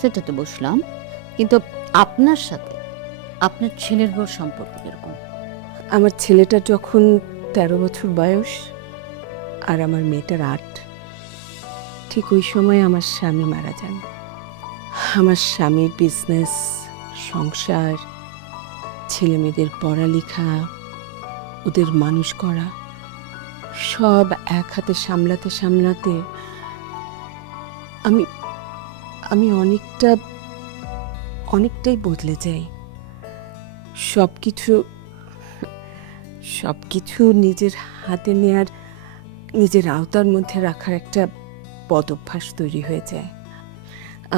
সেটা তো বুঝলাম, কিন্তু আপনার সাথে আপনার ছেলের বউর সম্পর্ক কিরকম? আমার ছেলেটার যখন ১৩ বছর বয়স আর আমার মেয়েটার ৮, ঠিক ওই সময় আমার স্বামী মারা যান। আমার স্বামীর বিজনেস, সংসার, ছেলেমেয়েদের পড়ালেখা, ওদের মানুষ করা সব এক হাতে সামলাতে সামলাতে আমি আমি অনেকটাই বদলে যাই। সবকিছু সবকিছু নিজের হাতে নেয়ার, নিজের আওতার মধ্যে রাখার একটা বদভ্যাস তৈরি হয়ে যায়।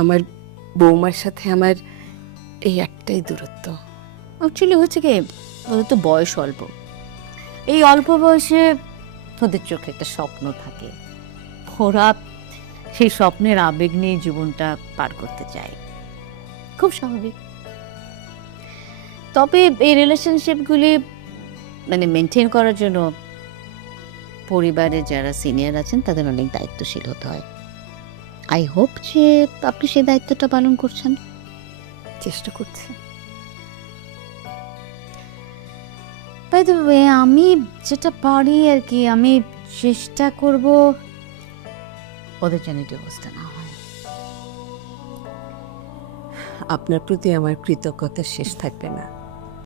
আমার বৌমার সাথে আমার এই একটাই দূরত্ব। অ্যাকচুয়ালি হচ্ছে কি, ওদের তো বয়স অল্প। এই অল্প বয়সে ওদের চোখে একটা স্বপ্ন থাকে, ওরা সেই স্বপ্নের আবেগ নিয়ে জীবনটা পার করতে চায়, খুব স্বাভাবিক। তবে এই রিলেশনশিপগুলি মানে মেনটেন করার জন্য পরিবারে যারা সিনিয়র আছেন তাদের অনেক দায়িত্বশীল হতে হয়। আই হোপ যে আপনি সেই দায়িত্বটা পালন করছেন। চেষ্টা করছি। বাই দ্য ওয়ে, আমি যেটা পারি আর কি, আমি চেষ্টা করব ওদের যেন ডিভোর্সটা না হয়। আপনার প্রতি আমার কৃতজ্ঞতা শেষ থাকবে না।